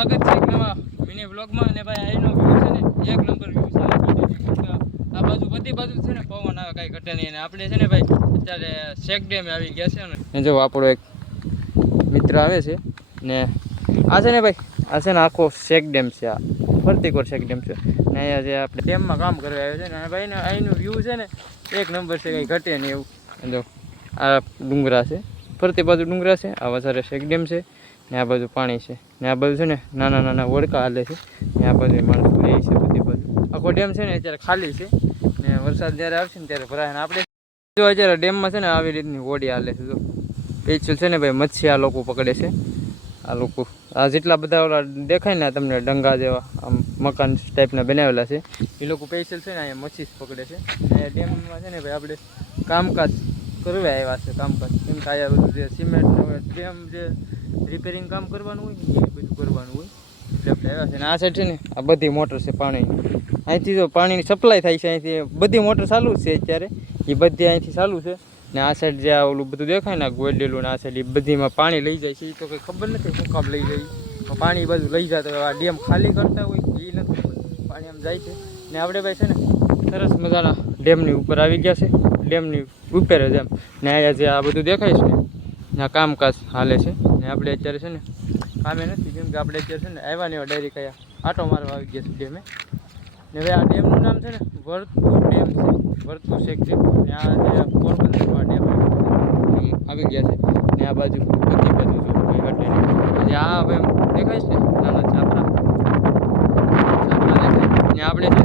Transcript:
સ્વાગત છે એક નવા મિની બ્લોગમાં. અને ભાઈ અહીંનો વ્યૂ છે ને એક નંબર વ્યૂ છે. આ બાજુ બધી બાજુ છે ને પવન આવે કાંઈ ઘટે નહીં. અને આપણે છે ને ભાઈ અત્યારે શેક ડેમ આવી ગયા છે ને જો આપણો એક મિત્ર આવે છે ને આ છે ને ભાઈ આ છે ને આખો શેક ડેમ છે. આ ફરતીકોર શેક ડેમ છે ને અહીંયા જે આપણે ડેમમાં કામ કરવા આવ્યો છે ને ભાઈ ને અહીંનું વ્યૂ છે ને એક નંબર છે, કંઈ ઘટે નહીં એવું. જો આ ડુંગરા છે, ફરતી બાજુ ડુંગરા છે, આ વધારે શેક ડેમ છે ને આ બાજુ પાણી છે ને આ બાજુ છે ને નાના નાના વડકા હાલે છે ને આ બાજુ માણસો રહે છે બધી બાજુ. આખો ડેમ છે ને અત્યારે ખાલી છે ને વરસાદ જ્યારે આવશે ને ત્યારે ભરાય. ને આપણે જો અત્યારે ડેમમાં છે ને આવી રીતની હોડી હાલે છે. જો પેચલ છે ને ભાઈ મચ્છી આ લોકો પકડે છે. આ લોકો આ જેટલા બધા ઓલા દેખાય ને તમને ડંગા જેવા આમ મકાન ટાઈપના બનાવેલા છે એ લોકો પેચલ છે ને અહીંયા મચ્છી જ પકડે છે. અને ડેમમાં છે ને ભાઈ આપણે કામકાજ કરવા આવ્યા છે. કામકાજ કેમ કે અહીંયા બધું જે સિમેન્ટ ડેમ જે રિપેરિંગ કામ કરવાનું હોય ને એ બધું કરવાનું હોય એટલે આપણે આવ્યા છે. અને આ સાઈડ છે ને આ બધી મોટર છે પાણી. અહીંથી જો પાણીની સપ્લાય થાય છે, અહીંથી બધી મોટર ચાલુ જ છે અત્યારે, એ બધી અહીંથી ચાલુ છે. ને આ સાઈડ જે આ ઓલું બધું દેખાય ને ગોડેલું ને આ સાઈડ એ બધીમાં પાણી લઈ જાય છે. એ તો કંઈ ખબર નથી શું કામ લઈ જાય, પાણી બધું લઈ જતા હોય. આ ડેમ ખાલી કરતા હોય એ નથી ખબર, પાણી આમ જાય છે. ને આપણે ભાઈ છે ને સરસ મજાના ડેમની ઉપર આવી ગયા છે, ડેમની ઉપર જ એમ. ને અહીંયા જે આ બધું દેખાય છે ને આ કામકાજ હાલે છે. ને આપણે અત્યારે છે ને કામે નથી, કેમ કે આપણે અત્યારે છે ને આવ્યા ને એવા ડાયરેક્ટ કયા આટો મારવા આવી ગયા છે ડેમે. ને હવે આ ડેમનું નામ છે ને વર્તુ ડેમ છે, વર્તુ શેક ડેમ. ને આ જે પોરબંદરમાં ડેમ આવી ગયા છે. ને આ બાજુ બધી બાજુ જો કોઈ ઘટે નહીં. પછી આ હવે દેખાય છે નાના છાપરા છાપરા દેખાય ને આપણે છે